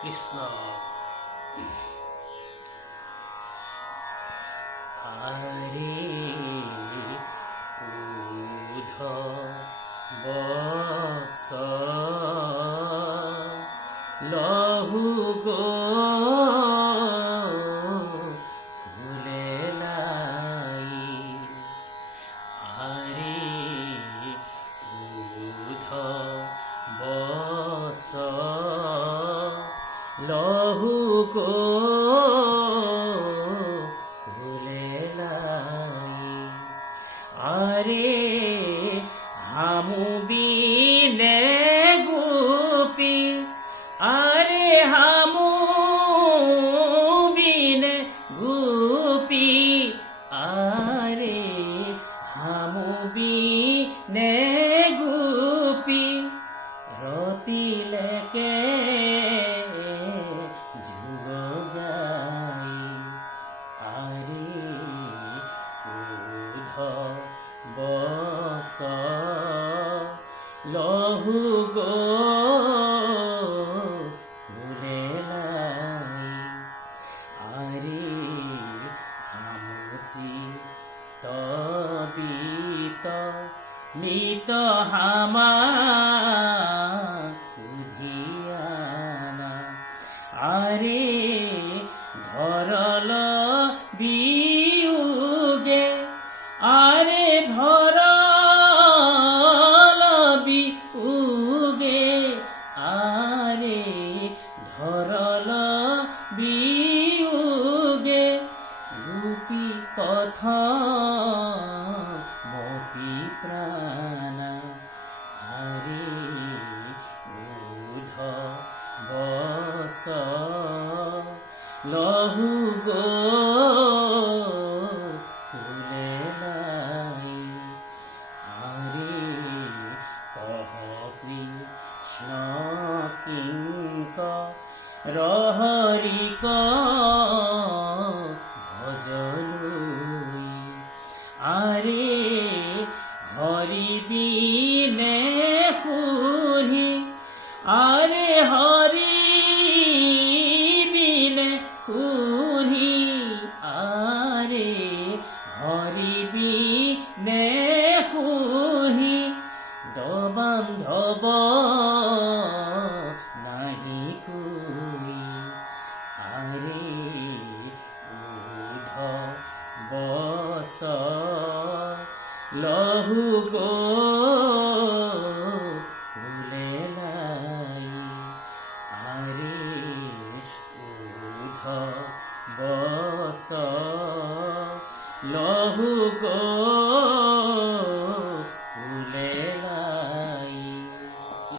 কৃষ্ণ হরে উধ বৎস লহু গো ভুলে লাই হরে উধ বৎস লহু গো ভুলে লাই আরে হামু বিনে গোপী আরে হামু বিনে গোপী আরে হামু বিনে গোপী রতিলেকে যুগ যাই আরে উধ বৎস লহু গো ভুলে লাই আরে হামুসি তবিত নিত হামা কুধিয়ানা আরে ধরল বিউগে আরে ধরল বিউগে আরে ধরল বিউগে রূপী কথা মপি প্রাণা আরে উধ বৎস লহু গো ভুলে লাই আরে কহ কৃষ্ণ কিঙ্ক রহরিক ভজলুই আরে হরি বিনে কুহি আরে হরি বিনে কুহি আরে হরি বিনে কুহি দবান্ধব নাহি কুই আরে উধ বৎস লহু গো ভুলে লাই আরে উধ বৎস লহু গো